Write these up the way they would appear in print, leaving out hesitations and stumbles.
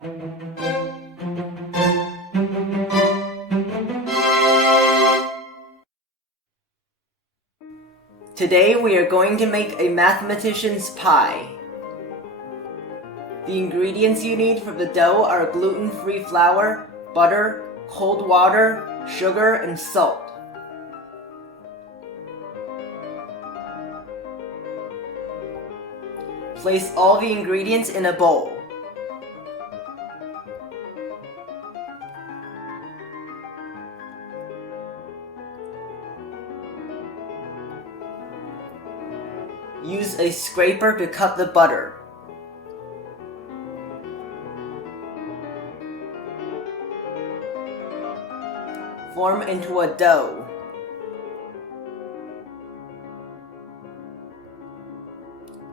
Today we are going to make a mathematician's pie. The ingredients you need for the dough are gluten-free flour, butter, cold water, sugar, and salt. Place all the ingredients in a bowl. Use a scraper to cut the butter. Form into a dough.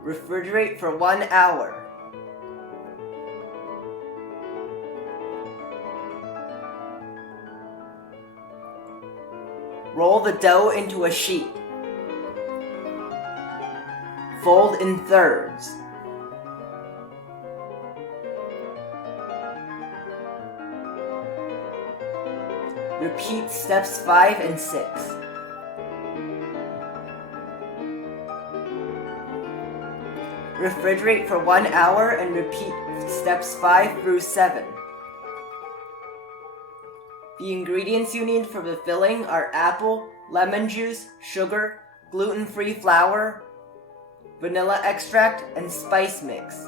Refrigerate for 1 hour. Roll the dough into a sheet. Fold in thirds. Repeat steps 5 and 6. Refrigerate for 1 hour and repeat steps 5 through 7. The ingredients you need for the filling are apple, lemon juice, sugar, gluten-free flour, vanilla extract, and spice mix.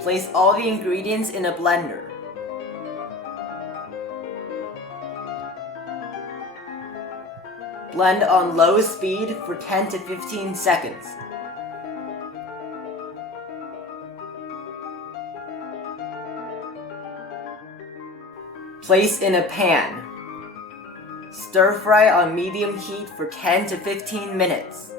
Place all the ingredients in a blender. Blend on low speed for 10 to 15 seconds. Place in a pan. Stir fry on medium heat for 10 to 15 minutes.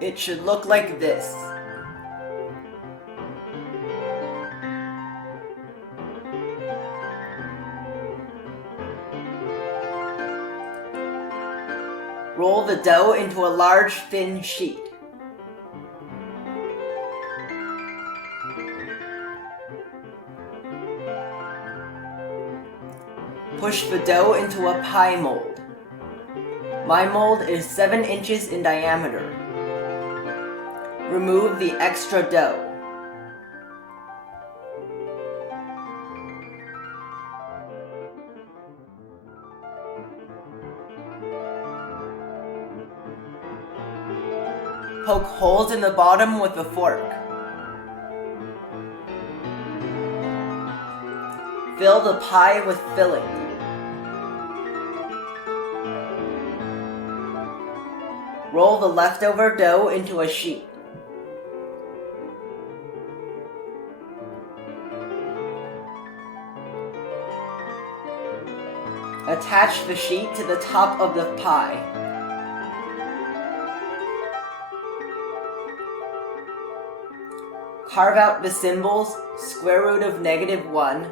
It should look like this. Roll the dough into a large, thin sheet. Push the dough into a pie mold. My mold is 7 inches in diameter. Remove the extra dough. Poke holes in the bottom with a fork. Fill the pie with filling. Roll the leftover dough into a sheet. Attach the sheet to the top of the pie. Carve out the symbols square root of -1,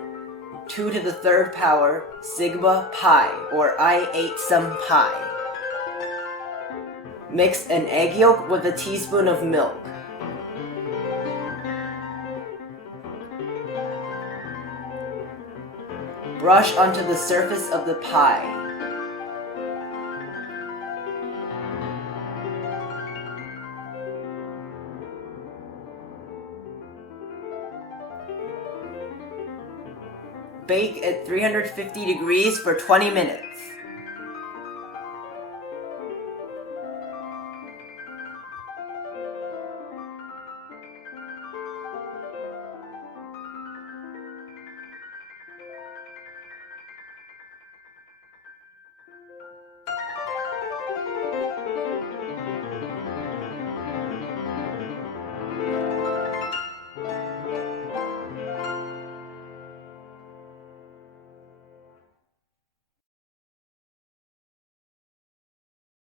2 to the 3rd power, sigma pi, or I ate some pie. Mix an egg yolk with a teaspoon of milk. Brush onto the surface of the pie. Bake at 350 degrees for 20 minutes.